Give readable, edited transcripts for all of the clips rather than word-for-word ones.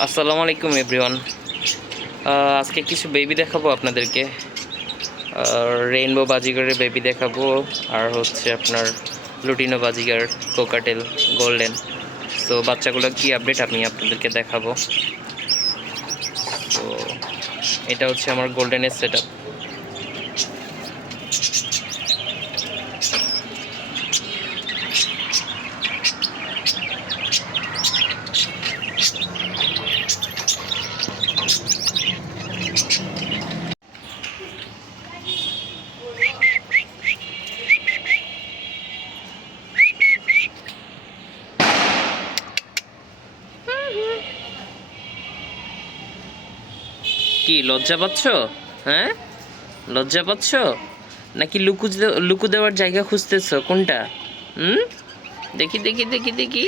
আসসালামু আলাইকুম এভরিওয়ান। আজকে কিছু বেবি দেখাবো আপনাদেরকে। রেইনবো বাজিগারের বেবি দেখাবো, আর হচ্ছে আপনার lutino Baazigar, cockatiel, golden. So বাচ্চাগুলো কি আপডেট আমি আপনাদেরকে দেখাবো। তো এটা হচ্ছে আমার গোল্ডেনের সেট আপ। কি লজ্জা পাচ্ছ? হ্যাঁ, লজ্জা পাচ্ছ নাকি লুকু দেওয়ার জায়গা খুঁজতেছো? কোনটা? দেখি দেখি দেখি দেখি,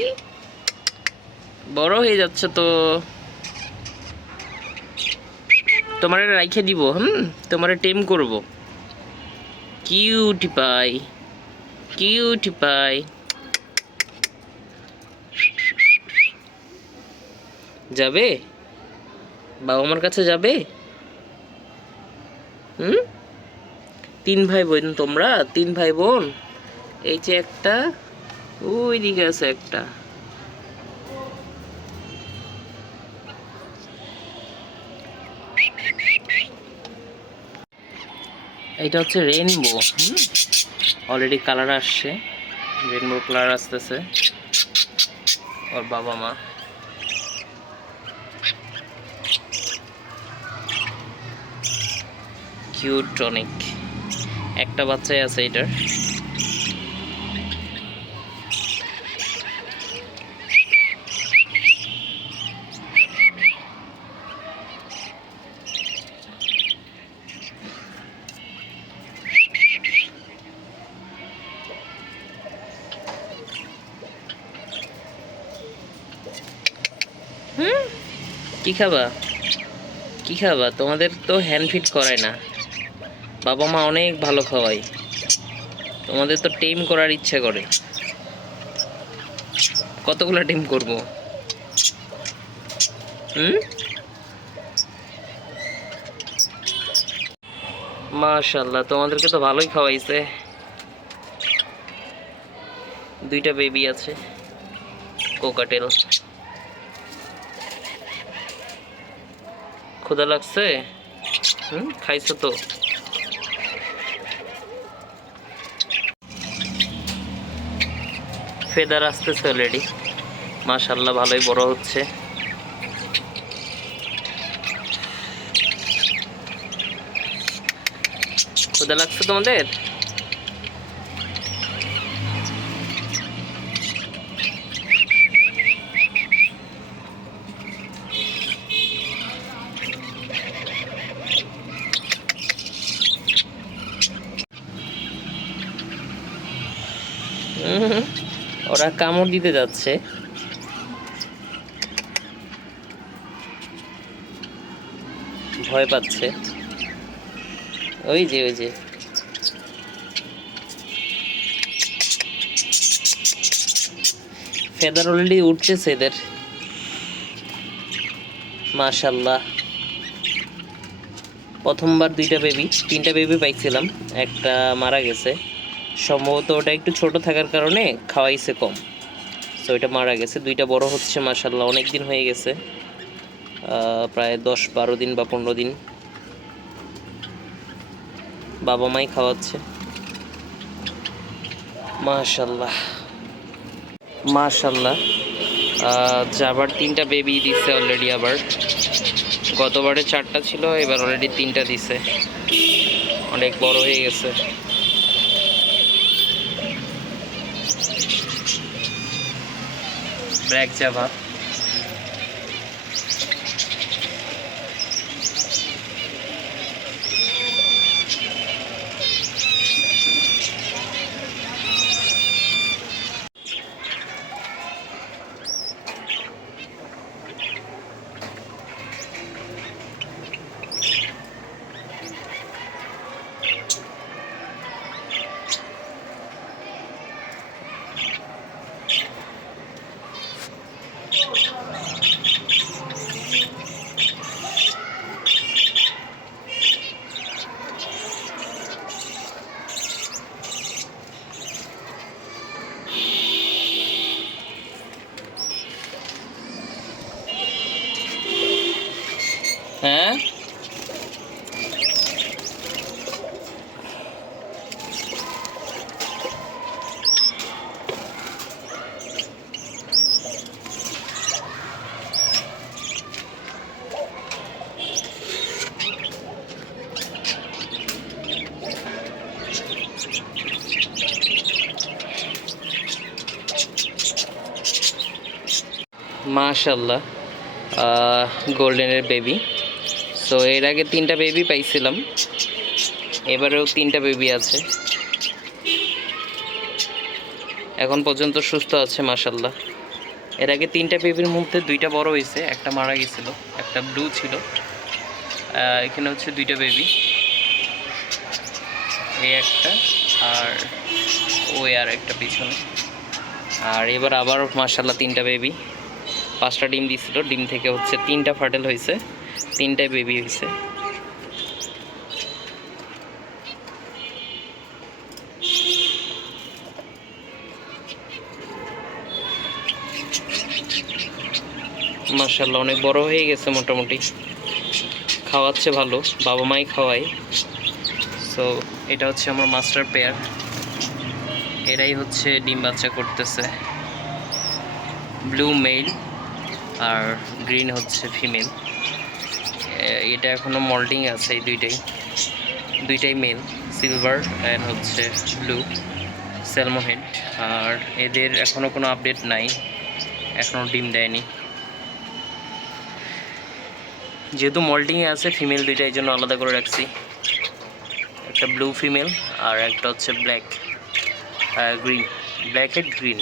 বড় হয়ে যাচ্ছে তো। তোমারে রাইখে দিব, তোমারে টেম করব। Cutie pie, cutie pie. যাবে বাবা মার কাছে, যাবে? তিন ভাই বোন তোমরা, তিন ভাই বোন। এই যে একটা, ওই দিকে আছে একটা। এটা হচ্ছে রেইনবো। অলরেডি কালার আসছে, রেইনবো কালার আসতেছে। ওর বাবা মা কিউট টনিক। একটা বাচ্চাই আছে এটার। কি খাবা, কি খাবা? তোমাদের তো হ্যান্ড ফিড করায় না, বাবা মা অনেক ভালো খাওয়ায়। তোমাদের তো টেম করার ইচ্ছা করে। কতগুলো টেম করব? মাশাআল্লাহ, তোমাদেরকে তো ভালোই খাওয়াইছে। দুইটা বেবি আছে, কোকাটেল। ক্ষুধা লাগছে? খাইছো তো? ফেদার আসতেছে অলরেডি, মাশাআল্লাহ ভালোই বড় হচ্ছে। ক্ষুধা লাগছে তোমাদের? ওরা কামড় দিতে যাচ্ছে। ভয় পাচ্ছে। ওই যে ওই যে, ফেদার অলরেডি উঠতেছে এদের। মাশাআল্লাহ, প্রথমবার দুইটা বেবি, তিনটা বেবি পাইছিলাম, একটা মারা গেছে। সম্ভবত ওটা একটু ছোট থাকার কারণে খাওয়াইছে কম, তো ওইটা মারা গেছে। দুইটা বড় হচ্ছে মাশাআল্লাহ, অনেক দিন হয়ে গেছে, প্রায় 10-12 দিন বা 15 দিন বাবা মাই খাওয়াচ্ছে। মাশাআল্লাহ মাশাআল্লাহ। আবার তিনটা বেবি দিচ্ছে অলরেডি। আবার গতবারে 4টা ছিল, এবার অলরেডি 3টা দিছে। অনেক বড় হয়ে গেছে। Black Java. হ্যাঁ মাশাল্লাহ, গোল্ডেনের বেবি। সো এর আগে 3টা বেবি পাইছিলাম, এবারেও 3টা বেবি আছে। এখন পর্যন্ত সুস্থ আছে মাশাল্লাহ। এর আগে 3টা বেবির মধ্যে 2টা বড় হয়েছে, একটা মারা গেছিলো, একটা ব্লু ছিল। এখানে হচ্ছে 2টা বেবি, এই একটা আর ওই আর একটা পিছনে। আর এবার আবার মাশাল্লাহ 3টা বেবি, 5টা ডিম দিছিল, ডিম থেকে হচ্ছে 3টা ফাটেল হয়েছে, 3টাই বেবি হয়েছে। মাশাল্লাহ অনেক বড় হয়ে গেছে মোটামুটি, খাওয়াচ্ছে ভালো, বাবা মাই খাওয়ায়। সো এটা হচ্ছে আমার মাস্টার পেয়ার, এরাই হচ্ছে ডিম বাচ্চা করতেছে। ব্লু মেল আর গ্রিন হচ্ছে ফিমেল। এটা এখনও মল্টিং আছে, এই দুইটাই মেল, সিলভার অ্যান্ড হচ্ছে ব্লু স্যালমন হেড। আর এদের এখনও কোনো আপডেট নাই, এখনও ডিম দেয়নি। যেহেতু মল্টিংয়ে আছে, ফিমেল দুইটা এই জন্য আলাদা করে রাখছি, একটা ব্লু ফিমেল আর একটা হচ্ছে গ্রিন, ব্ল্যাক হেড গ্রিন।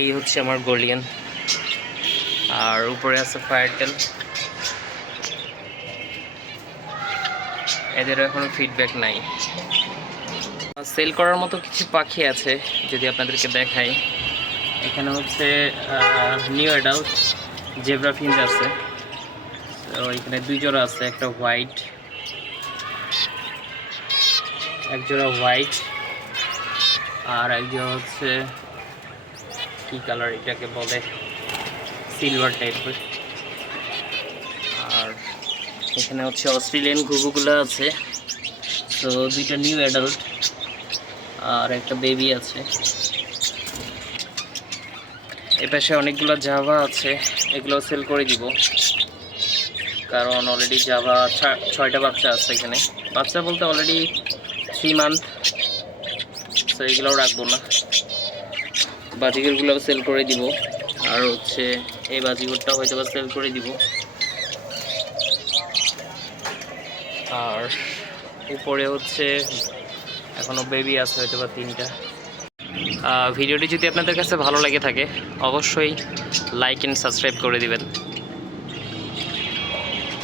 এই হচ্ছে আমার গোল্ডিয়ান। আর উপরে আছে ফায়ারটেল, এদেরও এখনো ফিডব্যাক নাই। সেল করার মতো কিছু পাখি আছে, যদি আপনাদেরকে দেখাই। এখানে হচ্ছে নিউ অ্যাডাল্ট জেব্রা ফিঞ্চ আছে, তো এখানে 2 জোড়া আছে, একটা হোয়াইট, এক জোড়া হোয়াইট আর এক জোড়া হচ্ছে কি কালার এটাকে বলে, সিলভার টাইপের। আর এখানে হচ্ছে অস্ট্রেলিয়ান ঘুঘুগুলো আছে, তো 2টা নিউ অ্যাডাল্ট আর একটা বেবি আছে। এপাশে অনেকগুলো জাভা আছে, এগুলো সেল করে দিব, কারণ অলরেডি জাভা 6টা বাচ্চা আছে এখানে। বাচ্চা বলতে অলরেডি 3 মান্থ, তো এগুলোও রাখবো না। বাজিগরগুলোও সেল করে দিব, আর হচ্ছে এই বাজিগরটাও হয়তো বা সেল করে দিব। আর উপরে হচ্ছে এখনও বেবি আছে হয়তো বা 3টা। ভিডিওটি যদি আপনাদের কাছে ভালো লাগে থাকে, অবশ্যই লাইক অ্যান্ড সাবস্ক্রাইব করে দিবেন।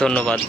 ধন্যবাদ।